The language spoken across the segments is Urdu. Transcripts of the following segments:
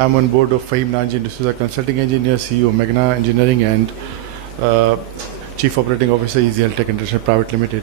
I'm on board of Fahim Nanji D'Souza Consulting Engineer, CEO Magna Engineering, and Chief Operating Officer Easy Health Tech International Private Limited.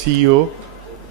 CEO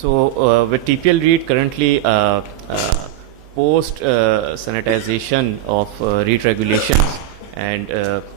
So with TPL REIT currently post sanitization of REIT regulations, and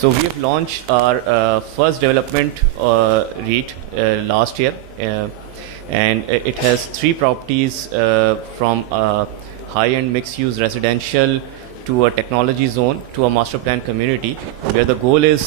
So we have launched our first development REIT last year, and it has 3 properties from high-end mixed-use residential to a technology zone to a master plan community, where the goal is,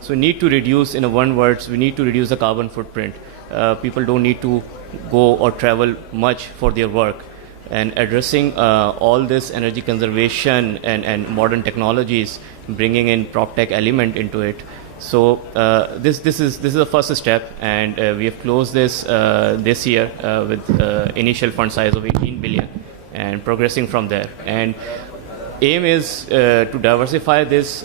so need to reduce, in one words, we need to reduce the carbon footprint. People don't need to go or travel much for their work, and addressing all this energy conservation and modern technologies, bringing in PropTech element into it. So this is the first step, and we have closed this year with initial fund size of 18 billion, and progressing from there. And aim is to diversify this.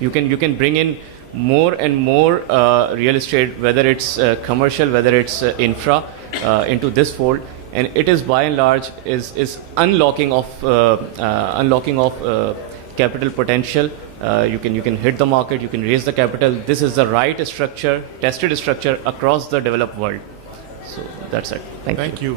you can bring in more and more real estate, whether it's commercial, whether it's infra, into this fold, and it is by and large is unlocking of capital potential. You can hit the market, you can raise the capital. This is the right structure, tested structure across the developed world. So that's it. Thank you.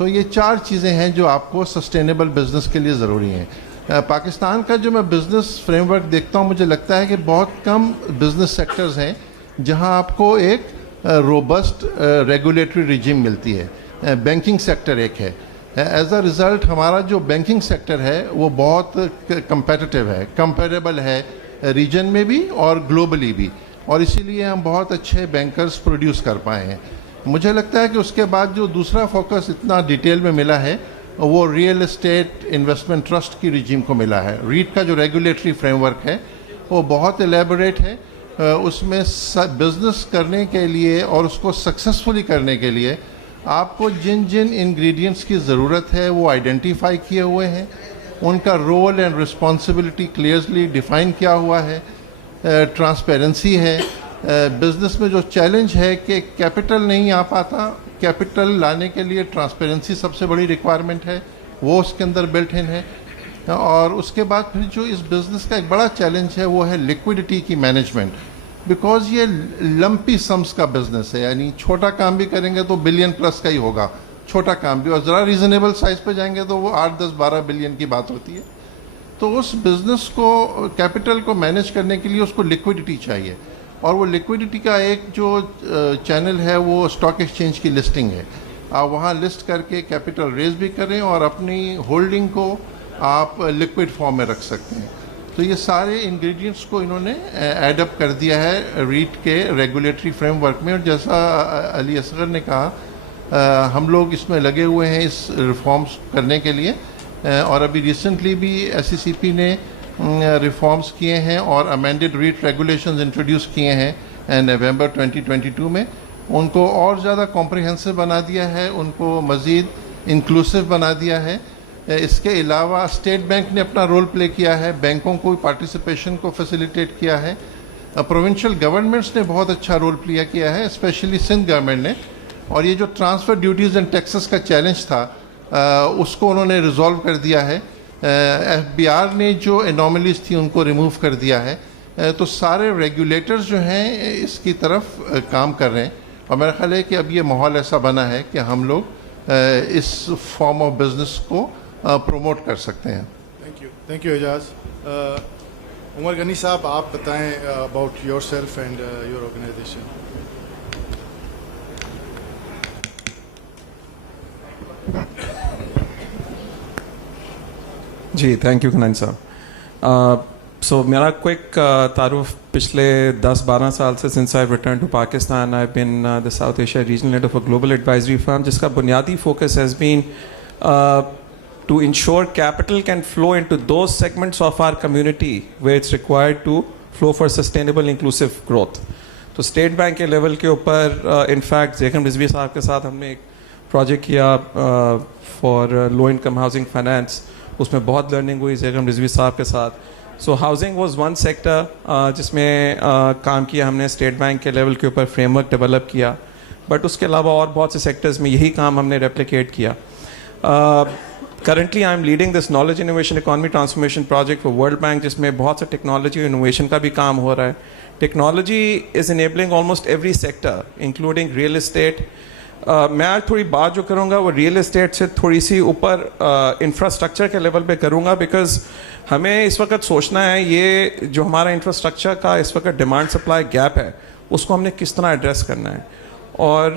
سو یہ 4 چیزیں ہیں جو آپ کو سسٹینیبل بزنس کے لیے ضروری ہیں. پاکستان کا جو میں بزنس فریم ورک دیکھتا ہوں مجھے لگتا ہے کہ بہت کم بزنس سیکٹرز ہیں جہاں آپ کو ایک روبسٹ ریگولیٹری ریجیم ملتی ہے. بینکنگ سیکٹر ایک ہے. ایز اے رزلٹ ہمارا جو بینکنگ سیکٹر ہے وہ بہت کمپیٹیٹیو ہے, کمپیریبل ہے ریجن میں بھی اور گلوبلی بھی, اور اسی لیے ہم بہت اچھے بینکرز پروڈیوس کر پائے ہیں. مجھے لگتا ہے کہ اس کے بعد جو دوسرا فوکس اتنا ڈیٹیل میں ملا ہے وہ ریئل اسٹیٹ انویسٹمنٹ ٹرسٹ کی رجیم کو ملا ہے. ریٹ کا جو ریگولیٹری فریم ورک ہے وہ بہت ایلیبوریٹ ہے. اس میں بزنس کرنے کے لیے اور اس کو سکسیسفلی کرنے کے لیے آپ کو جن جن انگریڈینٹس کی ضرورت ہے وہ آئیڈینٹیفائی کیے ہوئے ہیں, ان کا role and responsibility clearly define کیا ہوا ہے, ٹرانسپیرنسی ہے. بزنس میں جو چیلنج ہے کہ کیپٹل نہیں آ پاتا, کیپٹل لانے کے لیے ٹرانسپیرنسی سب سے بڑی ریکوائرمنٹ ہے, وہ اس کے اندر بلٹ ان ہے. اور اس کے بعد پھر جو اس بزنس کا ایک بڑا چیلنج ہے وہ ہے لیکوڈیٹی کی مینجمنٹ, بیکاز یہ لمپی سمس کا بزنس ہے. یعنی چھوٹا کام بھی کریں گے تو بلین پلس کا ہی ہوگا, چھوٹا کام بھی, اور ذرا ریزنیبل سائز پہ جائیں گے تو وہ 8, 10, 12 بلین کی بات ہوتی ہے. تو اس بزنس کو کیپٹل کو مینیج کرنے کے لیے اس کو لیکوڈیٹی چاہیے, اور وہ لیکوڈیٹی کا ایک جو چینل ہے وہ اسٹاک ایکسچینج کی لسٹنگ ہے. آپ وہاں لسٹ کر کے کیپٹل ریز بھی کریں اور اپنی ہولڈنگ کو آپ لیکوڈ فارم میں رکھ سکتے ہیں. تو یہ سارے انگریڈینٹس کو انہوں نے ایڈ اپ کر دیا ہے ریٹ کے ریگولیٹری فریم ورک میں. اور جیسا علی اصغر نے کہا ہم لوگ اس میں لگے ہوئے ہیں اس ریفارمز کرنے کے لیے, اور ابھی ریسنٹلی بھی ایس ای سی پی نے ریفارمز کیے ہیں اور امینڈڈ ریٹ ریگولیشنز انٹروڈیوس کیے ہیں نومبر 2022 میں. ان کو اور زیادہ کمپریہنسو بنا دیا ہے, ان کو مزید انکلوسیو بنا دیا ہے. اس کے علاوہ اسٹیٹ بینک نے اپنا رول پلے کیا ہے, بینکوں کو پارٹیسپیشن کو فیسیلیٹیٹ کیا ہے. پروونشل گورنمنٹس نے بہت اچھا رول پلے کیا ہے, اسپیشلی سندھ گورنمنٹ نے. اور یہ جو ٹرانسفر ڈیوٹیز اینڈ ٹیکسز کا چیلنج تھا اس کو انہوں نے ریزالو کر دیا ہے. ایف بی آر نے جو انوملیز تھی ان کو ریموو کر دیا ہے. تو سارے ریگولیٹرز جو ہیں اس کی طرف کام کر رہے ہیں, اور میرا خیال ہے کہ اب یہ ماحول ایسا بنا ہے کہ ہم لوگ اس فارم آف بزنس کو پروموٹ کر سکتے ہیں. تھینک یو اعجاز. عمر غنی صاحب آپ بتائیں about yourself and your organisation. جی تھینک یو کنان صاحب. سو میرا کوئک تعارف پچھلے 10-12 سال سے since I return to Pakistan I been the South Asia regional head of a global advisory firm, جس کا بنیادی focus has been to ensure capital can flow into those segments of our community where it's required to flow for sustainable inclusive growth. تو اسٹیٹ بینک کے لیول کے اوپر انفیکٹ زیکم رضوی صاحب کے ساتھ ہم نے ایک پروجیکٹ کیا for low income housing finance, اس میں بہت لرننگ ہوئی زیکم رضوی صاحب کے ساتھ. So housing was one sector جس میں کام کیا ہم نے, اسٹیٹ بینک کے لیول کے اوپر فریم ورک ڈیولپ کیا, بٹ اس کے علاوہ اور بہت سے سیکٹرز میں یہی کام ہم نے ریپلیکیٹ کیا. Currently, I am leading this knowledge innovation economy transformation project for World Bank, جس میں بہت سے ٹیکنالوجی انوویشن کا بھی کام ہو رہا ہے. Technology is enabling almost every sector, including real estate. میں آج تھوڑی بات جو کروں گا وہ ریئل اسٹیٹ سے تھوڑی سی اوپر انفراسٹرکچر کے لیول پہ کروں گا, بیکاز ہمیں اس وقت سوچنا ہے یہ جو ہمارا انفراسٹرکچر کا اس وقت ڈیمانڈ سپلائی گیپ ہے اس کو ہم نے کس طرح ایڈریس کرنا ہے. اور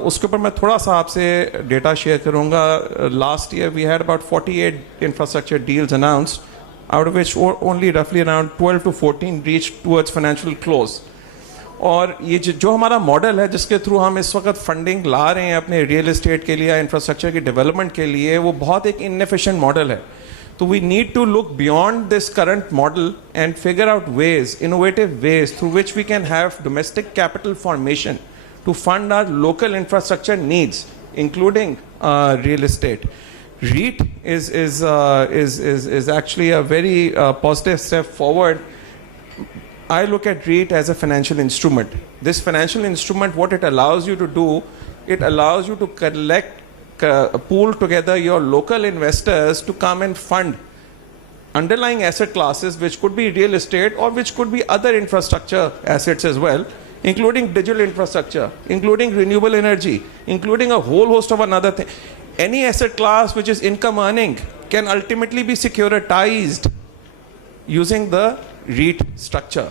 اس کے اوپر میں تھوڑا سا آپ سے ڈیٹا شیئر کروں گا. Last year we had about 48 infrastructure deals announced, out of which only رفلی around 12 to 14 reach towards financial close. اور یہ جو ہمارا ماڈل ہے جس کے تھرو ہم اس وقت فنڈنگ لا رہے ہیں اپنے ریئل اسٹیٹ کے لیے, انفراسٹرکچر کی ڈیولپمنٹ کے لیے, وہ بہت ایک انیفیشینٹ ماڈل ہے. تو we need to look beyond this current model and figure out ways, innovative ways through which we can have domestic capital formation to fund our local infrastructure needs, including real estate. REIT is actually a very positive step forward. I look at REIT as a financial instrument. This financial instrument, what it allows you to do, it allows you to pool together your local investors to come and fund underlying asset classes, which could be real estate or which could be other infrastructure assets as well, including digital infrastructure, including renewable energy, including a whole host of another thing. any asset class which is income earning can ultimately be securitized using the REIT structure.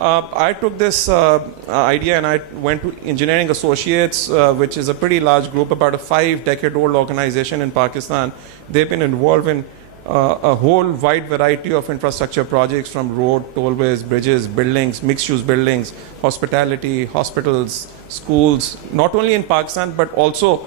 I took this idea and I went to Engineering Associates, which is a pretty large group, about a 5-decade-old organization in Pakistan. They've been involved in a whole wide variety of infrastructure projects, from road, tollways, bridges, buildings, mixed-use buildings, hospitality, hospitals, schools, not only in Pakistan but also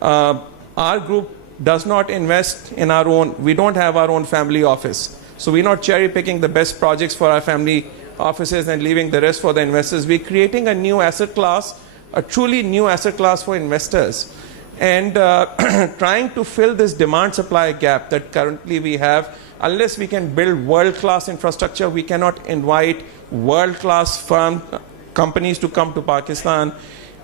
Our group does not invest in our own, we don't have our own family office. So we're not cherry picking the best projects for our family offices and leaving the rest for the investors. We're creating a new asset class, a truly new asset class for investors, and trying to fill this demand supply gap that currently we have. Unless we can build world-class infrastructure, we cannot invite world-class companies to come to Pakistan.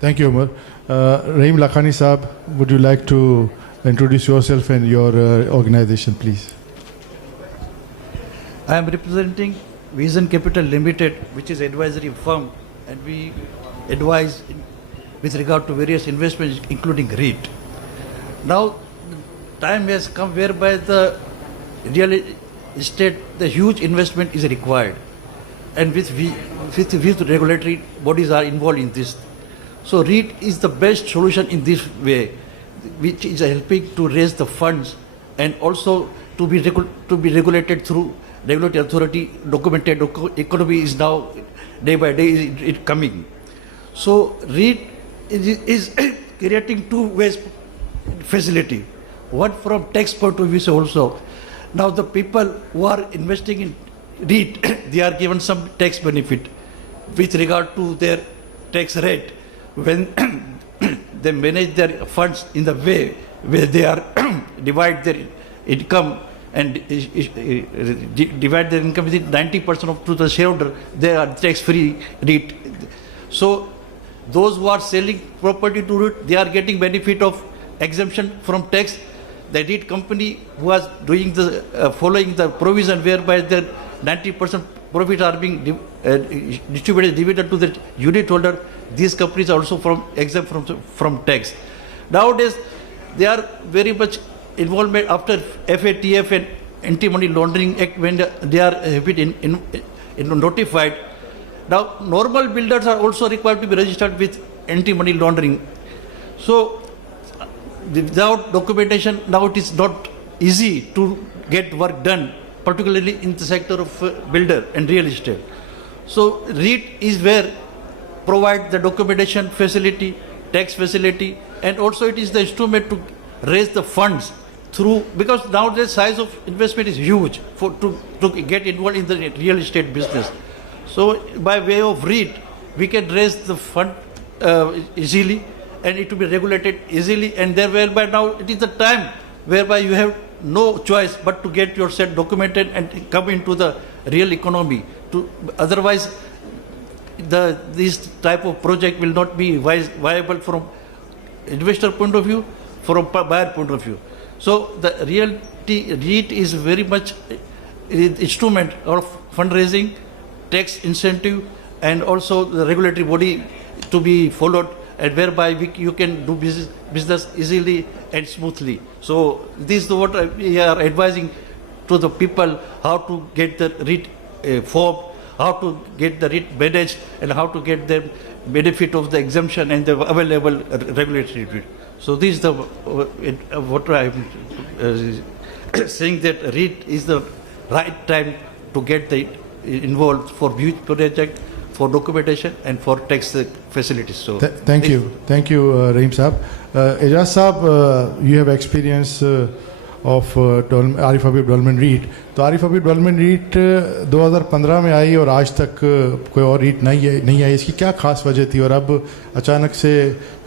Thank you, Umar. Rahim Lakhani Saab, would you like to introduce yourself and your organization, please? I am representing Vision Capital Limited, which is an advisory firm, and we advise with regard to various investments, including REIT. Now, time has come whereby the real estate, the huge investment is required, and with regulatory bodies are involved in this. So REIT is the best solution in this way, which is helping to raise the funds and also to be regulated through regulatory authority. Documented economy is now day by day it coming. So REIT is creating two ways facility. One from tax point of view also. Now the people who are investing in REIT, they are given some tax benefit with regard to their tax rate. When they manage their funds in the way where they are divide their income and divide their income within 90% of to the shareholder, they are tax-free REIT. So those who are selling property to REIT, they are getting benefit of exemption from tax. The REIT company who was doing the following the provision whereby their 90% profits are being distributed dividend to the unit holder, these companies are also exempt from tax. Nowadays, they are very much involved after FATF and Anti-Money Laundering Act when they are notified. Now, normal builders are also required to be registered with Anti-Money Laundering. So, without documentation, now it is not easy to get work done, particularly in the sector of builder and real estate. So REIT is where provide the documentation facility, tax facility, and also it is the instrument to raise the funds through, because nowadays size of investment is huge to get involved in the real estate business. So by way of REIT, we can raise the fund easily, and it will be regulated easily, and there whereby now it is the time whereby you have no choice but to get yourself documented and come into the real economy. Otherwise, this type of project will not be viable from investor point of view, from buyer point of view. So the REIT is very much instrument of fundraising, tax incentive, and also the regulatory body to be followed, and whereby you can do business easily and smoothly. So this is what we are advising to the people, how to get the REIT form, how to get the REIT managed, and how to get the benefit of the exemption and the available regulatory REIT. So this is the what I am saying, that REIT is the right time to get the involved for huge project, for documentation and for tax facilities. So Thank you, Rahim Saab. Ejaz Saab, you have experience of Arif Habib Development REIT. تو عارف حبیب ڈیولپمنٹ ریٹ 2015 میں آئی اور آج تک کوئی اور ریٹ نہیں آئی. اس کی کیا خاص وجہ تھی اور اب اچانک سے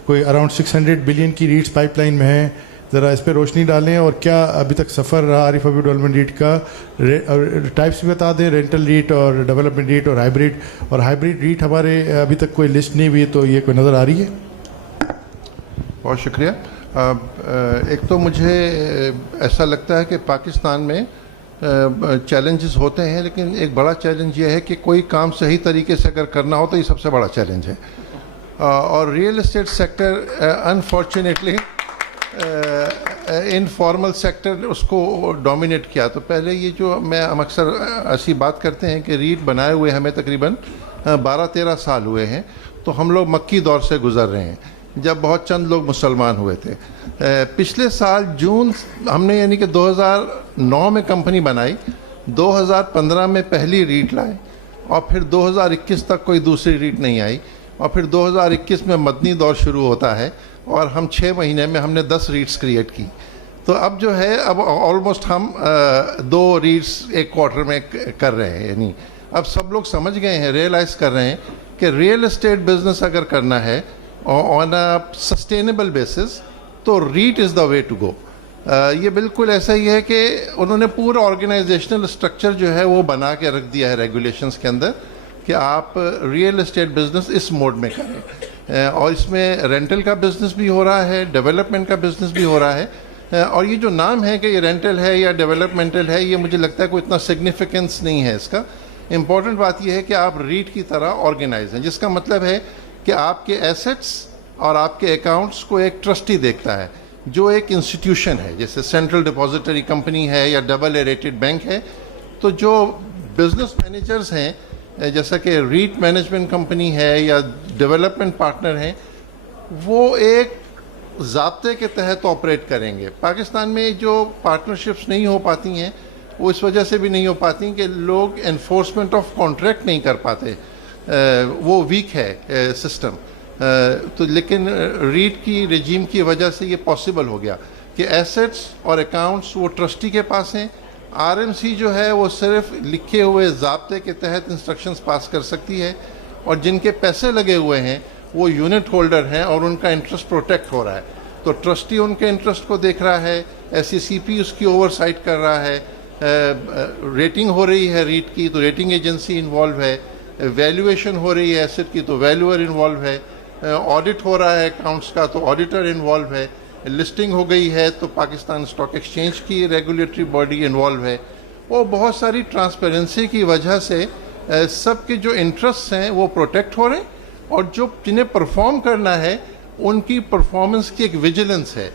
کوئی اراؤنڈ 600 بلین کی ریٹس پائپ لائن میں ہیں؟ ذرا اس پہ روشنی ڈالیں. اور کیا ابھی تک سفر رہا عارف حبیب ڈیولپمنٹ ریٹ کا؟ ٹائپس بھی بتا دیں, رینٹل ریٹ اور ڈیولپمنٹ ریٹ اور ہائبریڈ ریٹ ہمارے ابھی تک کوئی لسٹ نہیں ہوئی, تو یہ کوئی نظر آ رہی ہے؟ بہت شکریہ. ایک تو مجھے ایسا لگتا ہے کہ پاکستان میں چیلنجز ہوتے ہیں, لیکن ایک بڑا چیلنج یہ ہے کہ کوئی کام صحیح طریقے سے اگر کرنا ہو تو یہ سب سے بڑا چیلنج ہے. اور real estate sector unfortunately informal sector اس کو ڈومینیٹ کیا. تو پہلے یہ جو ہم اکثر ایسی بات کرتے ہیں کہ ریٹ بنائے ہوئے ہمیں تقریباً 12-13 سال ہوئے ہیں, تو ہم لوگ مکی دور سے گزر رہے ہیں جب بہت چند لوگ مسلمان ہوئے تھے. پچھلے سال جون ہم نے یعنی کہ 2009 میں کمپنی بنائی, 2015 میں پہلی ریٹ لائے, اور پھر 2021 تک کوئی دوسری ریٹ نہیں آئی, اور پھر 2021 میں مدنی دور شروع ہوتا ہے, اور ہم 6 مہینے میں ہم نے 10 ریٹس کریٹ کی. تو اب جو ہے اب آلموسٹ ہم 2 ریٹس ایک کوارٹر میں کر رہے ہیں. یعنی اب سب لوگ سمجھ گئے ہیں, ریئلائز کر رہے ہیں کہ ریئل اسٹیٹ بزنس اگر کرنا ہے آن اے سسٹینیبل بیسس تو REIT is the way to go. یہ بالکل ایسا ہی ہے کہ انہوں نے پورا آرگنائزیشنل اسٹرکچر جو ہے وہ بنا کے رکھ دیا ہے ریگولیشنس کے اندر کہ آپ ریئل اسٹیٹ بزنس اس موڈ میں کریں, اور اس میں رینٹل کا بزنس بھی ہو رہا ہے, ڈیولپمنٹ کا بزنس بھی ہو رہا ہے. اور یہ جو نام ہے کہ یہ رینٹل ہے یا ڈیولپمنٹل ہے, یہ مجھے لگتا ہے کوئی اتنا سگنیفیکنس نہیں ہے اس کا. امپورٹنٹ بات یہ ہے کہ آپ ریٹ کی طرح آرگنائز ہیں, جس کا مطلب ہے کہ آپ کے ایسٹس اور آپ کے اکاؤنٹس کو ایک ٹرسٹی دیکھتا ہے, جو ایک انسٹیٹیوشن ہے, جیسے سینٹرل ڈپازیٹری کمپنی ہے یا AA ریٹڈ بینک ہے. تو جو بزنس مینیجرز ہیں, جیسا کہ ریٹ مینجمنٹ کمپنی ہے یا ڈیولپمنٹ پارٹنر ہیں, وہ ایک ضابطے کے تحت آپریٹ کریں گے. پاکستان میں جو پارٹنرشپس نہیں ہو پاتی ہیں وہ اس وجہ سے بھی نہیں ہو پاتی کہ لوگ انفورسمنٹ آف کانٹریکٹ نہیں کر پاتے, وہ ویک ہے سسٹم. تو لیکن ریٹ کی رجیم کی وجہ سے یہ پاسبل ہو گیا کہ ایسٹس اور اکاؤنٹس وہ ٹرسٹی کے پاس ہیں. RMC جو ہے وہ صرف لکھے ہوئے ضابطے کے تحت انسٹرکشنز پاس کر سکتی ہے, اور جن کے پیسے لگے ہوئے ہیں وہ یونٹ ہولڈر ہیں اور ان کا انٹرسٹ پروٹیکٹ ہو رہا ہے. تو ٹرسٹی ان کے انٹرسٹ کو دیکھ رہا ہے, SECP اس کی اوور سائٹ کر رہا ہے, ریٹنگ ہو رہی ہے ریٹ کی تو ریٹنگ ایجنسی انوالو ہے, ویلیویشن ہو رہی ہے ایسٹ کی تو ویلیور انوالو ہے, آڈٹ ہو رہا ہے اکاؤنٹس کا تو آڈیٹر انوالو ہے, لسٹنگ ہو گئی ہے تو پاکستان اسٹاک ایکسچینج کی ریگولیٹری باڈی انوالو ہے. وہ بہت ساری ٹرانسپیرنسی کی وجہ سے سب کے جو انٹرسٹ ہیں وہ پروٹیکٹ ہو رہے ہیں, اور جو جنہیں پرفارم کرنا ہے ان کی پرفارمنس کی ایک ویجیلنس ہے.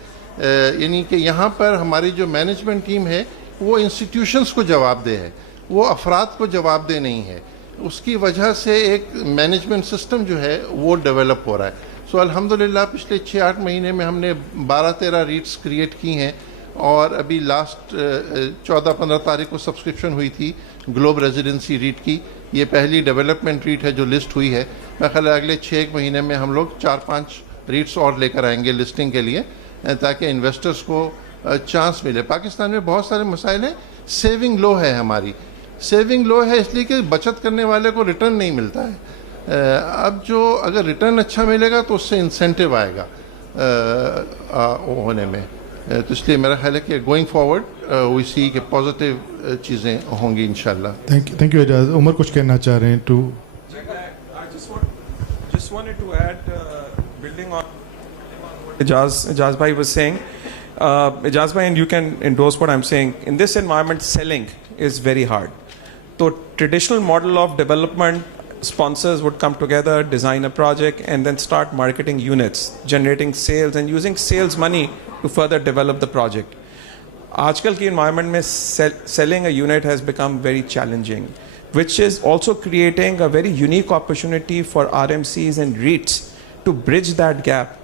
یعنی کہ یہاں پر ہماری جو مینجمنٹ ٹیم ہے وہ انسٹیٹیوشنس کو جواب دہ ہے, وہ افراد کو جواب دہ نہیں ہے. اس کی وجہ سے ایک مینجمنٹ سسٹم جو ہے وہ ڈیولپ ہو رہا ہے. سو الحمدللہ پچھلے 6-8 مہینے میں ہم نے 12-13 ریٹس کریٹ کی ہیں, اور ابھی لاسٹ 14-15 تاریخ کو سبسکرپشن ہوئی تھی گلوب ریزیڈنسی ریٹ کی. یہ پہلی ڈیولپمنٹ ریٹ ہے جو لسٹ ہوئی ہے. میں خیال ہے اگلے 6 مہینے میں ہم لوگ 4-5 ریٹس اور لے کر آئیں گے لسٹنگ کے لیے, تاکہ انویسٹرز کو چانس ملے. پاکستان میں بہت سارے مسائل ہیں. سیونگ لو ہے ہماری, سیونگ لو ہے اس لیے کہ بچت کرنے والے کو ریٹرن نہیں ملتا ہے. اب جو اگر ریٹرن اچھا ملے گا تو اس سے انسینٹیو آئے گا ہونے میں. تو اس لیے میرا خیال ہے کہ گوئنگ فارورڈ وی سی کہ پازیٹیو چیزیں ہوں گی انشاءاللہ. تھینک یو اعجاز. عمر کچھ کہنا چاہ رہے ہیں to just wanted to add, building on what Ejaz bhai was saying, Ejaz bhai, and you can endorse what I'm saying, in this environment selling is very hard. So traditional model of development, sponsors would come together, design a project and then start marketing units, generating sales and using sales money to further develop the project. Aajkal ki environment mein selling a unit has become very challenging, which is also creating a very unique opportunity for RMCs and REITs to bridge that gap,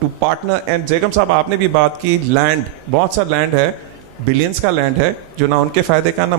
to partner. And Zegam sahab, aapne bhi baat ki land, bahut sa land hai, billions ka land hai, jo na unke fayde ka na.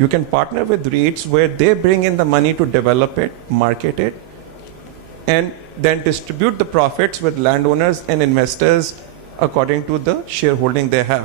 You can partner with REITs where they bring in the money to develop it, market it, and then distribute the profits with landowners and investors according to the shareholding they have.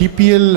TPL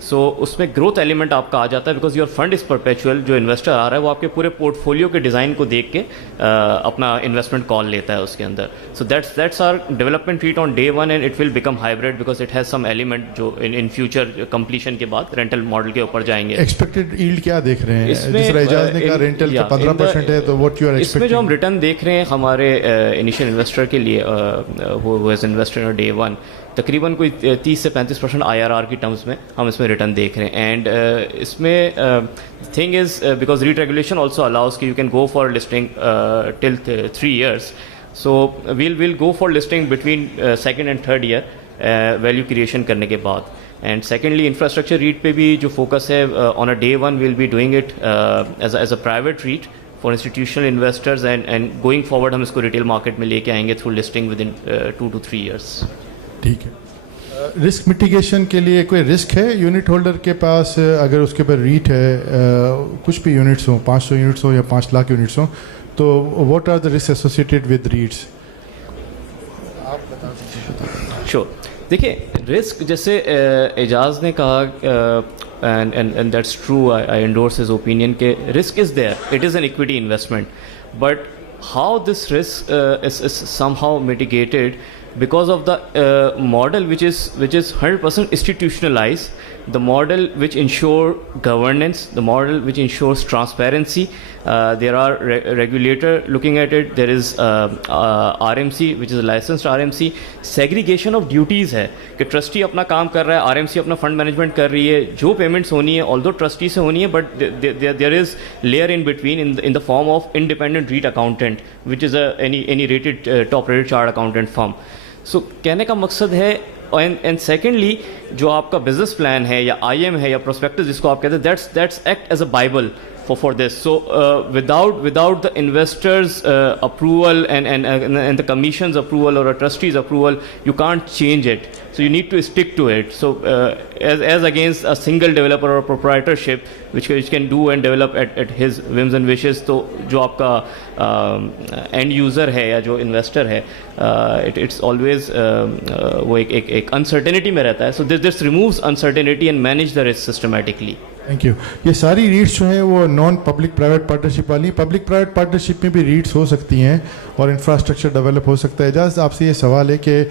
سو اس میں گروتھ ایلیمنٹ آپ کا آ جاتا ہے بیکاز یور فنڈ از پرپیچوئل. جو انویسٹر آ رہا ہے وہ آپ کے پورے پورٹ فولیو کے ڈیزائن کو دیکھ کے اپنا انویسٹمنٹ کال لیتا ہے اس کے اندر. So that's our development REIT on day one and it will become hybrid because it has some element جو ان فیوچر کمپلیشن کے بعد رینٹل ماڈل کے اوپر جائیں گے. ایکسپیکٹڈ ییلڈ کیا دیکھ رہے ہیں؟ جس طرح اعجاز نے کہا رینٹل کا 15% ہے تو واٹ یو آر ایکسپیکٹنگ؟ اس میں جو ہم ریٹرن دیکھ رہے ہیں ہمارے انیشیل انویسٹر کے لیے ہو as investor in day one تقریباً کوئی 30 سے 35% IRR کی ٹرمز میں ہم اس میں ریٹرن دیکھ رہے ہیں. اینڈ اس میں thing is because REIT regulation also allows کہ you can go for listing till 3 years. So we'll go for listing between second and third year value creation کرنے کے بعد. اینڈ سیکنڈلی انفراسٹرکچر ریٹ پہ بھی جو فوکس ہے on a day one we'll be doing it as a private REIT for institutional investors and going forward ہم اس کو ریٹیل مارکیٹ میں لے کے آئیں گے through listing with in 2 to 3 years. ٹھیک ہے. رسک میٹیگیشن کے لیے کوئی رسک ہے یونٹ ہولڈر کے پاس اگر اس کے اوپر ریٹ ہے کچھ بھی یونٹس ہوں 500 یونٹس ہوں یا 5 لاکھ یونٹس ہوں تو what are the risk associated with REITs? آپ بتا دیجیے. شور. دیکھیے رسک جیسے اعجاز نے کہا and that's true I endorse his opinion کہ risk is there, it is an equity investment, but how this risk is somehow mitigated because of the model which is 100% institutionalized, the model which ensure governance, the model which ensures transparency. There are regulator looking at it. There is RMC which is a licensed RMC. Segregation of duties ہے کہ ٹرسٹی اپنا کام کر رہا ہے, RMC اپنا فنڈ مینجمنٹ کر رہی ہے, جو پیمنٹس ہونی ہے although ٹرسٹی سے ہونی ہے but there is layer in between in the form of independent REIT accountant which is any rated top rated chartered accountant firm. سو کہنے کا مقصد ہے اینڈ سیکنڈلی جو آپ کا بزنس پلان ہے یا IM ہے یا پروسپیکٹس جس کو آپ کہتے ہیں that's act as a Bible for this. So without the investors approval and the commission's approval or a trustee's approval, you can't change it. So you need to stick to it. So as against a single developer or proprietorship which can do and develop at his whims and wishes, تو جو آپ کا end user ہے یا جو investor ہے it's always وہ ایک uncertainty میں رہتا ہے. So this removes uncertainty and manage the risk systematically. Thank you. یہ ساری ریٹس جو ہیں وہ نان پبلک پرائیویٹ پارٹنرشپ والی. پبلک پرائیویٹ پارٹنرشپ میں بھی ریٹس ہو سکتی ہیں اور انفراسٹرکچر ڈیولپ ہو سکتا ہے. اعجاز آپ سے یہ سوال ہے کہ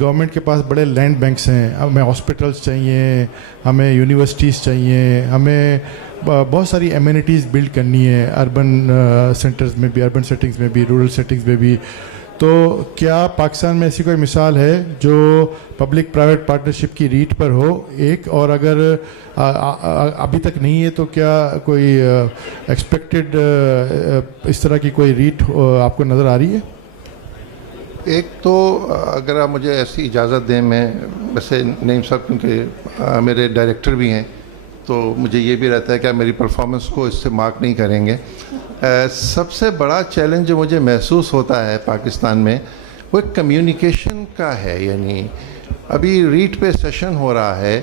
گورنمنٹ کے پاس بڑے لینڈ بینکس ہیں, ہمیں ہاسپٹلس چاہیے, ہمیں یونیورسٹیز چاہیے, ہمیں بہت ساری ایمینٹیز بلڈ کرنی ہے اربن سینٹرز میں بھی, اربن سیٹنگز میں بھی, رورل سیٹنگز میں بھی. تو کیا پاکستان میں ایسی کوئی مثال ہے جو پبلک پرائیویٹ پارٹنرشپ کی ریٹ پر ہو ایک, اور اگر ابھی تک نہیں ہے تو کیا کوئی ایکسپیکٹڈ اس طرح کی کوئی ریٹ آپ کو نظر آ رہی ہے؟ ایک تو اگر آپ مجھے ایسی اجازت دیں, میں ویسے نعیم صاحب کیونکہ میرے ڈائریکٹر بھی ہیں تو مجھے یہ بھی رہتا ہے کہ آپ میری پرفارمنس کو اس سے مارک نہیں کریں گے. سب سے بڑا چیلنج جو مجھے محسوس ہوتا ہے پاکستان میں وہ ایک کمیونیکیشن کا ہے. یعنی ابھی ریٹ پہ سیشن ہو رہا ہے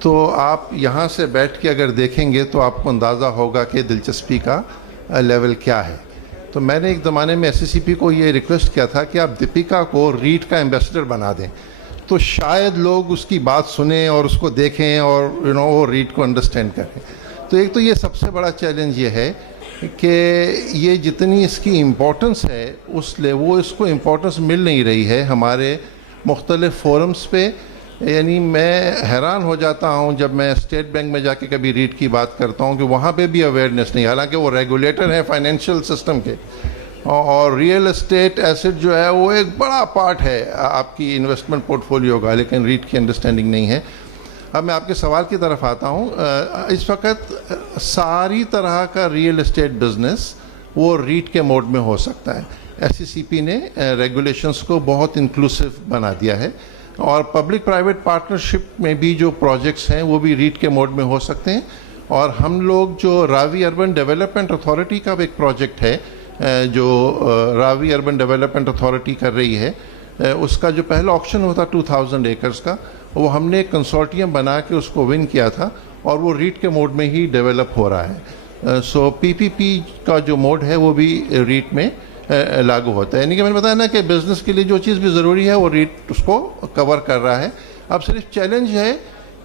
تو آپ یہاں سے بیٹھ کے اگر دیکھیں گے تو آپ کو اندازہ ہوگا کہ دلچسپی کا لیول کیا ہے. تو میں نے ایک زمانے میں SCCP کو یہ ریکویسٹ کیا تھا کہ آپ دیپیکا کو ریٹ کا ایمبیسڈر بنا دیں تو شاید لوگ اس کی بات سنیں اور اس کو دیکھیں اور وہ ریٹ کو انڈرسٹینڈ کریں. تو ایک تو یہ سب سے بڑا چیلنج یہ ہے کہ یہ جتنی اس کی امپورٹنس ہے وہ اس کو امپورٹنس مل نہیں رہی ہے ہمارے مختلف فورمز پہ. یعنی میں حیران ہو جاتا ہوں جب میں اسٹیٹ بینک میں جا کے کبھی ریٹ کی بات کرتا ہوں کہ وہاں پہ بھی اویئرنیس نہیں, حالانکہ وہ ریگولیٹر ہیں فائنینشیل سسٹم کے, اور ریئل اسٹیٹ ایسٹ جو ہے وہ ایک بڑا پارٹ ہے آپ کی انویسٹمنٹ پورٹ فولیو کا, لیکن ریٹ کی انڈرسٹینڈنگ نہیں ہے. اب میں آپ کے سوال کی طرف آتا ہوں. اس وقت ساری طرح کا ریئل اسٹیٹ بزنس وہ ریٹ کے موڈ میں ہو سکتا ہے. SCCP نے ریگولیشنس کو بہت انکلوسیو بنا دیا ہے, اور پبلک پرائیویٹ پارٹنرشپ میں بھی جو پروجیکٹس ہیں وہ بھی ریٹ کے موڈ میں ہو سکتے ہیں. اور ہم لوگ جو راوی اربن ڈیولپمنٹ اتھارٹی کا ایک پروجیکٹ ہے جو راوی اربن ڈیولپمنٹ اتھارٹی کر رہی ہے, اس کا جو پہلا آکشن ہوتا 2000 ایکرز کا, وہ ہم نے ایک کنسورٹیم بنا کے اس کو ون کیا تھا اور وہ ریٹ کے موڈ میں ہی ڈیولپ ہو رہا ہے. سو PPP کا جو موڈ ہے وہ بھی ریٹ میں لاگو ہوتا ہے. یعنی کہ میں نے بتایا نا کہ بزنس کے لیے جو چیز بھی ضروری ہے وہ ریٹ اس کو کور کر رہا ہے. اب صرف چیلنج ہے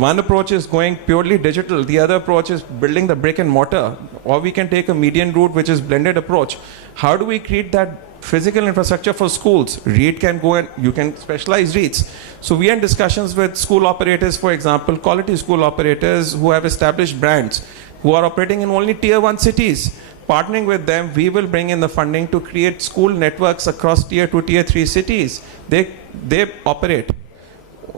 One approach is going purely digital, the other approach is building the brick and mortar, or we can take a median route which is blended approach. How do we create that physical infrastructure for schools? REIT can go and you can specialize REITs. So we are in discussions with school operators, for example, quality school operators who have established brands, who are operating in only tier 1 cities. Partnering with them, we will bring in the funding to create school networks across tier 2, tier 3 cities. They operate.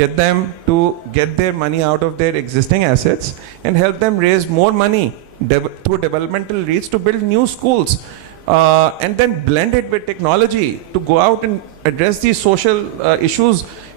get them to get their money out of their existing assets and help them raise more money through developmental REITs to build new schools, and then blend it with technology to go out and address these social issues.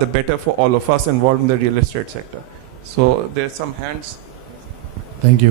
the better for all of us involved in the real estate sector. So there's some hands. Thank you.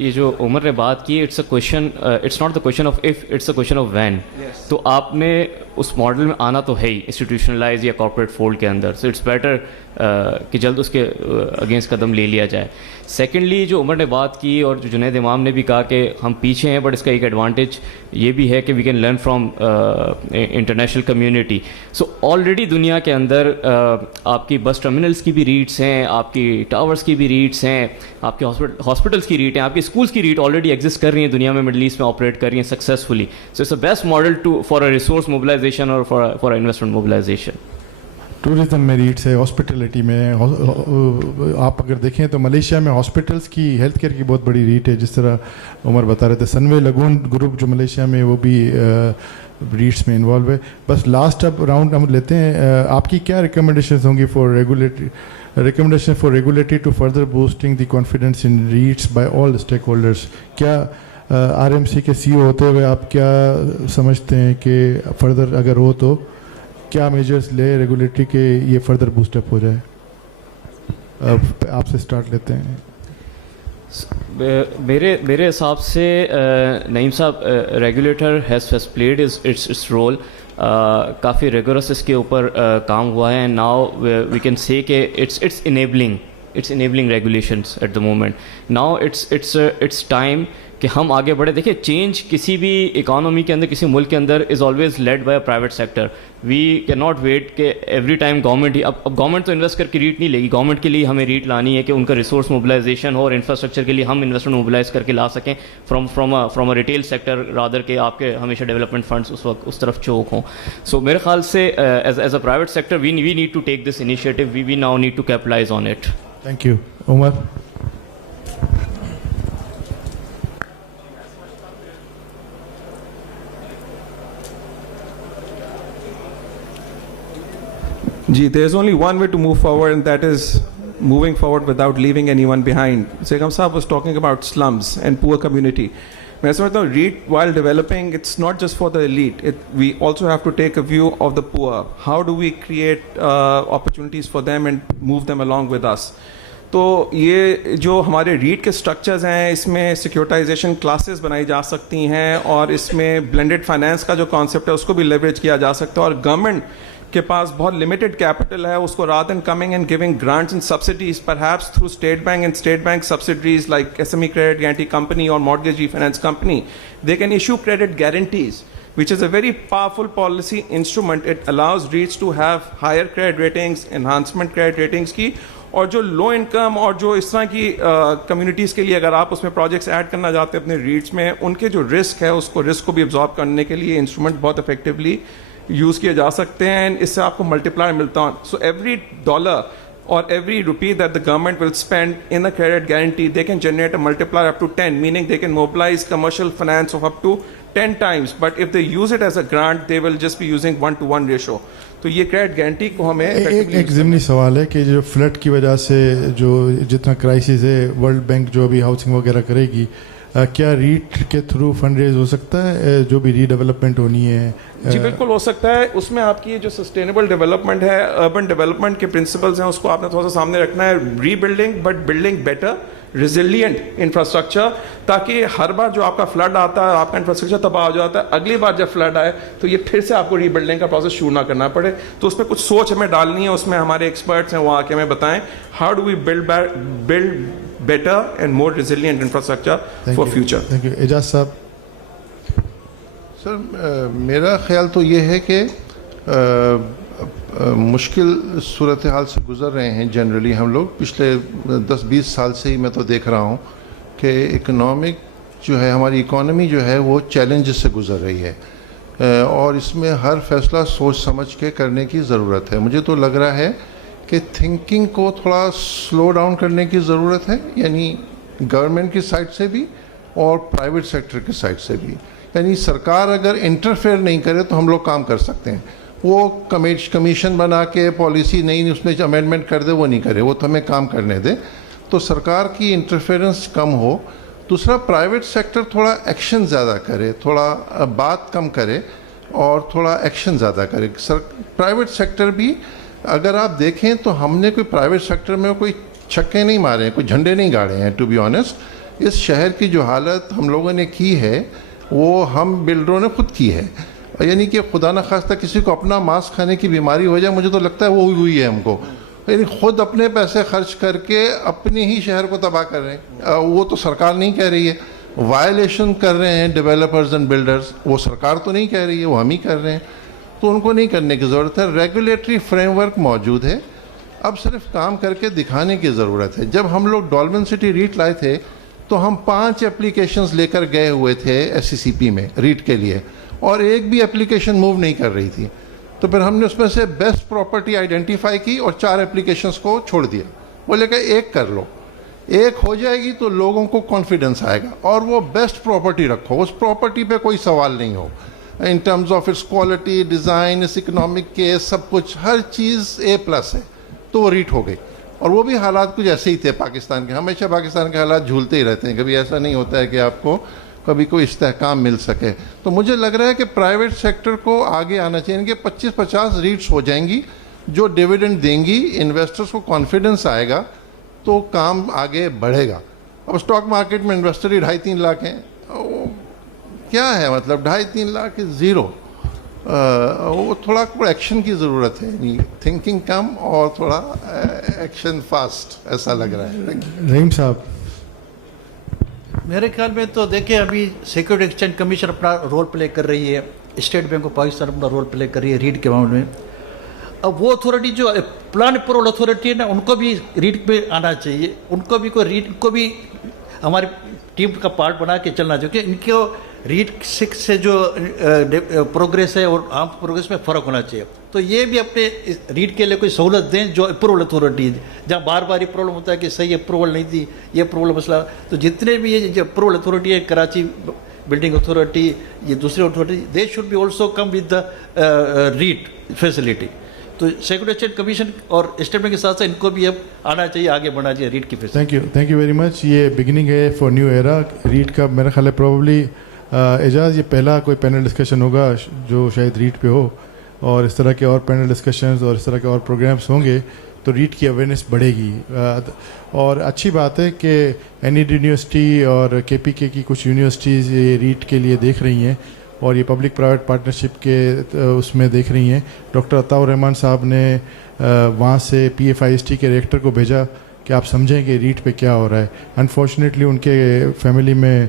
یہ جو عمر نے بات کی, it's a question, it's not the question of if, it's a question of when. تو آپ نے اس ماڈل میں آنا تو ہے ہی انسٹیٹیوشنلائز یا کارپوریٹ فولڈ کے اندر, سو اٹس بیٹر کہ جلد اس کے اگینسٹ قدم لے لیا جائے. سیکنڈلی جو عمر نے بات کی اور جو جنید امام نے بھی کہا کہ ہم پیچھے ہیں, بٹ اس کا ایک ایڈوانٹیج یہ بھی ہے کہ we can learn from international community. So already دنیا کے اندر آپ کی بس ٹرمینلس کی بھی ریٹس ہیں, آپ کی ٹاورس کی بھی ریٹس ہیں, آپ کے ہاسپٹلس کی ریٹ ہیں, آپ کے اسکولس کی ریٹ آلریڈی ایگزسٹ کر رہی ہیں دنیا میں, مڈل ایسٹ میں آپریٹ کر رہی ہیں successfully. So it's a best model to for a resource mobilization اور فار انویسٹمنٹ موبلائزیشن. ٹورزم میں ریٹس ہے, ہاسپٹیلٹی میں. آپ اگر دیکھیں تو ملیشیا میں ہاسپٹلس کی, ہیلتھ کیئر کی بہت بڑی ریٹ ہے, جس طرح عمر بتا رہے تھے. سنوے لگون گروپ جو ملیشیا میں, وہ بھی ریٹس میں انوالو ہے. بس لاسٹ اب راؤنڈ ہم لیتے ہیں. آپ کی کیا ریکمنڈیشنز ہوں گی for regulatory to further boosting the confidence in REITs by all stakeholders? کیا آر ایم سی کے سی او ہوتے ہوئے آپ کیا سمجھتے ہیں کہ فردر اگر ہو تو کیا میجرز لے ریگولیٹری کے یہ فردر بوسٹ اپ ہو جائے؟ آپ سے سٹارٹ لیتے ہیں. میرے حساب سے نعیم صاحب, regulator has played its role. کافی ریگورس اس کے اوپر کام ہوا ہے. ناؤ وی کین سے کہ it's enabling regulations at the moment. Now it's time کہ ہم آگے بڑھے. دیکھیں, چینج کسی بھی اکانومی کے اندر, کسی ملک کے اندر is always led by a private sector. We can not wait کہ ایوری ٹائم گورنمنٹ ہی, اب گورنمنٹ تو انویسٹ کر کے ریٹ نہیں لے گی. گورنمنٹ کے لیے ہمیں ریٹ لانی ہے کہ ان کا ریسورس موبلائزیشن ہو, اور انفراسٹرکچر کے لیے ہم انویسٹمنٹ موبلائز کر کے لا سکیں from a retail sector, rather کہ آپ کے ہمیشہ ڈیولپمنٹ فنڈس اس وقت اس طرف چوک ہوں. سو میرے خیال سے as a private sector we need to take this initiative. We now need to capitalize on it. Thank you. Umar. Gee, there's only one way to move forward, and that is moving forward without leaving anyone behind. Segham Saab was talking about slums and poor community. میں سمجھتا ہوں REIT while developing, it's not just for the elite. We also have to take a view of the poor. How do we create opportunities for them and move them along with us? تو یہ جو ہمارے ریٹ کے سٹرکچرز ہیں, اس میں سیکیورٹائزیشن کلاسز بنائی جا سکتی ہیں, اور اس میں بلینڈڈ فائنینس کا جو کانسیپٹ ہے اس کو بھی لیوریج کیا جا سکتا ہے. اور گورنمنٹ کے پاس بہت لمیٹڈ کیپٹل ہے, اس کو rather than coming and giving grants and subsidies perhaps through State Bank and State Bank subsidies like S M E credit guarantee company اور mortgage refinance company, they can issue credit guarantees, which is a very powerful policy instrument. It allows REITs to have higher credit ratings, enhancement credit ratings کی, اور جو لو انکم اور جو اس طرح کی کمیونٹیز کے لیے اگر آپ اس میں پروجیکٹس ایڈ کرنا چاہتے ہیں اپنے ریٹس میں, ان کے جو رسک ہے اس رسک کو بھی ابزارب کرنے کے لیے انسٹرومنٹ بہت افیکٹولی یوز کیے جا سکتے ہیں. اس سے آپ کو ملٹیپلائر ملتا ہے. So every dollar or every rupee that the government will spend in a credit guarantee, they can generate a multiplier up to 10, meaning they can mobilize commercial finance of up to 10 times. But if they use it as a grant, they will just be using 1-to-1 ratio. تو یہ کریڈٹ گارنٹی کو ہمیں ایک ضمنی سوال ہے کہ جو فلڈ کی وجہ سے جو جتنا کرائسس ہے, ورلڈ بینک جو ابھی ہاؤسنگ وغیرہ کرے گی, کیا ریٹ کے تھرو فنڈ ریز ہو سکتا ہے جو بھی ری ڈیولپمنٹ ہونی ہے؟ جی بالکل ہو سکتا ہے. اس میں آپ کی جو سسٹینیبل ڈیولپمنٹ ہے, اربن ڈیولپمنٹ کے پرنسپلز ہیں, اس کو آپ نے تھوڑا سا سامنے رکھنا ہے. Rebuilding, but building better resilient infrastructure, تاکہ ہر بار جو آپ کا فلڈ آتا ہے آپ کا انفراسٹرکچر تباہ ہو جاتا ہے, اگلی بار جب فلڈ آئے تو یہ پھر سے آپ کو ری بلڈنگ کا پروسیس شروع نہ کرنا پڑے. تو اس میں کچھ سوچ ہمیں ڈالنی ہے. اس میں ہمارے ایکسپرٹس ہیں, وہ آ کے ہمیں بتائیں how do we build better and more resilient infrastructure for future. Thank you. Ejaz sahab. Sir میرا خیال تو یہ ہے کہ مشکل صورتحال سے گزر رہے ہیں جنرلی ہم لوگ. پچھلے 10-20 سال سے ہی میں تو دیکھ رہا ہوں کہ اکنامک جو ہے, ہماری اکانومی جو ہے وہ چیلنج سے گزر رہی ہے, اور اس میں ہر فیصلہ سوچ سمجھ کے کرنے کی ضرورت ہے. مجھے تو لگ رہا ہے کہ تھنکنگ کو تھوڑا سلو ڈاؤن کرنے کی ضرورت ہے, یعنی گورنمنٹ کی سائڈ سے بھی اور پرائیویٹ سیکٹر کی سائڈ سے بھی. یعنی سرکار اگر انٹرفیئر نہیں کرے تو ہم لوگ کام کر سکتے ہیں. وہ کمیشن بنا کے پالیسی نہیں اس میں امینڈمنٹ کر دے, وہ نہیں کرے, وہ تو ہمیں کام کرنے دے. تو سرکار کی انٹرفیئرنس کم ہو. دوسرا, پرائیویٹ سیکٹر تھوڑا ایکشن زیادہ کرے, تھوڑا بات کم کرے اور تھوڑا ایکشن زیادہ کرے. پرائیویٹ سیکٹر بھی اگر آپ دیکھیں تو ہم نے کوئی پرائیویٹ سیکٹر میں کوئی چھکے نہیں مارے ہیں, کوئی جھنڈے نہیں گاڑے ہیں ٹو بی آنیسٹ. اس شہر کی جو حالت ہم لوگوں نے کی ہے وہ ہم بلڈروں نے خود کی ہے. یعنی کہ خدا نخواستہ کسی کو اپنا ماس کھانے کی بیماری ہو جائے, مجھے تو لگتا ہے وہ ہوئی ہے ہم کو. یعنی خود اپنے پیسے خرچ کر کے اپنے ہی شہر کو تباہ کر رہے ہیں. وہ تو سرکار نہیں کہہ رہی ہے. وائلیشن کر رہے ہیں ڈیولپرز اینڈ بلڈرز, وہ سرکار تو نہیں کہہ رہی ہے, وہ ہم ہی کر رہے ہیں. تو ان کو نہیں کرنے کی ضرورت ہے. ریگولیٹری فریم ورک موجود ہے, اب صرف کام کر کے دکھانے کی ضرورت ہے. جب ہم لوگ ڈولمن سٹی ریٹ لائے تھے تو ہم 5 اپلیکیشنز لے کر گئے ہوئے تھے SCCP میں ریٹ کے لیے, اور ایک بھی اپلیکیشن موو نہیں کر رہی تھی. تو پھر ہم نے اس میں سے بیسٹ پراپرٹی آئیڈینٹیفائی کی اور 4 اپلیکیشنز کو چھوڑ دیا. بولے کہ ایک کر لو, ایک ہو جائے گی تو لوگوں کو کانفیڈنس آئے گا, اور وہ بیسٹ پراپرٹی رکھو, اس پراپرٹی پہ کوئی سوال نہیں ہو in terms of its quality, design, اس اکنامک کیس, سب کچھ ہر چیز A+ ہے. تو وہ ریٹ ہو گئی. اور وہ بھی حالات کچھ ایسے ہی تھے پاکستان کے. ہمیشہ پاکستان کے حالات جھولتے ہی رہتے ہیں, کبھی ایسا نہیں ہوتا ہے کہ آپ کو کبھی کوئی استحکام مل سکے. تو مجھے لگ رہا ہے کہ پرائیویٹ سیکٹر کو آگے آنا چاہیے کہ 25-50 ریٹس ہو جائیں گی جو ڈیویڈنڈ دیں گی, انویسٹرز کو کانفیڈنس آئے گا تو کام آگے بڑھے گا. اب اسٹاک مارکیٹ میں انویسٹر ہی 2.5-3 لاکھ ہیں. کیا ہے مطلب 2.5-3 لاکھ زیرو. وہ تھوڑا ایکشن کی ضرورت ہے, تھنکنگ کم اور تھوڑا ایکشن فاسٹ, ایسا لگ رہا ہے. رحیم صاحب. میرے خیال میں تو دیکھیں ابھی سیکورٹی ایکسچینج کمیشن اپنا رول پلے کر رہی ہے, اسٹیٹ بینک آف پاکستان اپنا رول پلے کر رہی ہے ریٹ کے معاملے میں. اب وہ اتھارٹی جو پلان اپروول اتھارٹی ہے نا, ان کو بھی ریٹ پہ آنا چاہیے. ان کو بھی کوئی ریٹ, ان کو بھی ہماری ٹیم کا پارٹ بنا کے چلنا چاہیے. ان کو ریٹ 6 سے جو پروگریس ہے اور عام پروگریس میں فرق ہونا چاہیے. تو یہ بھی اپنے ریٹ کے لیے کوئی سہولت دیں جو اپروول اتھارٹی, جہاں بار بار یہ پرابلم ہوتا ہے کہ صحیح اپروول نہیں تھی, یہ اپروول مسئلہ. تو جتنے بھی یہ جو اپروول اتھارٹی ہے, کراچی بلڈنگ اتھارٹی, یہ دوسری authority, they should be also come with the REIT facility. تو سیکورٹی ایکسچینج کمیشن اور اسٹیٹ بینک کے ساتھ ساتھ ان کو بھی اب آنا چاہیے, آگے بڑھنا چاہیے ریٹ کی فیسلٹی. تھینک یو ویری مچ. یہ بگننگ ہے فار نیو ایرا ریٹ کا. میرا خیال ہے پروبیبلی اعجاز یہ پہلا کوئی پینل ڈسکشن ہوگا جو شاید ریٹ پہ ہو, اور اس طرح کے اور پینل ڈسکشنز اور اس طرح کے اور پروگرامس ہوں گے تو ریٹ کی اویئرنیس بڑھے گی. اور اچھی بات ہے کہ NED یونیورسٹی اور KPK کی کچھ یونیورسٹیز یہ ریٹ کے لیے دیکھ رہی ہیں, اور یہ پبلک پرائیویٹ پارٹنرشپ کے اس میں دیکھ رہی ہیں. ڈاکٹر عطاء الرحمان صاحب نے وہاں سے PFIST کے ریکٹر کو بھیجا کہ آپ سمجھیں کہ ریٹ پہ کیا ہو رہا ہے. انفارچونیٹلی ان کے فیملی میں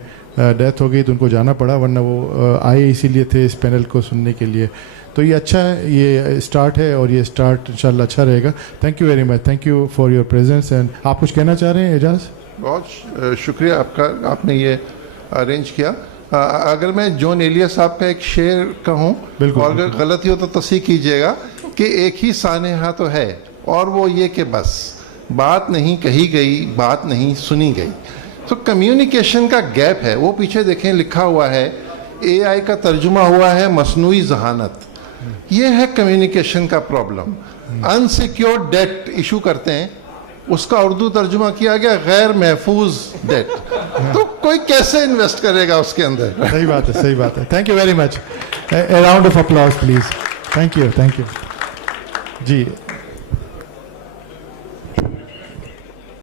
ڈیتھ ہو گئی تو ان کو جانا پڑا, ورنہ وہ آئے اسی لیے تھے اس پینل کو سننے کے لیے. تو یہ اچھا ہے, یہ اسٹارٹ ہے, اور یہ اسٹارٹ انشاءاللہ اچھا رہے گا. Thank you very much. Thank you for your presence. And آپ کچھ کہنا چاہ رہے ہیں اعجاز؟ بہت شکریہ آپ کا, آپ نے یہ ارینج کیا. اگر میں جون ایلیس صاحب کا ایک شعر کہوں, اور اگر غلطی ہو تو تصحیح کیجیے گا, کہ ایک ہی سانحہ تو ہے اور وہ یہ کہ بس بات نہیں کہی گئی, بات نہیں سنی گئی. تو کمیونیکیشن کا گیپ ہے. وہ پیچھے دیکھیں لکھا ہوا ہے, AI کا ترجمہ ہوا ہے مصنوعی ذہانت. یہ ہے کمیونیکیشن کا پرابلم. انسیکیورڈ ڈیٹ ایشو کرتے ہیں, اس کا اردو ترجمہ کیا گیا غیر محفوظ ڈیٹ. تو کوئی کیسے انویسٹ کرے گا اس کے اندر؟ صحیح بات ہے, صحیح بات ہے. Thank you very much. A round of applause please. Thank you. G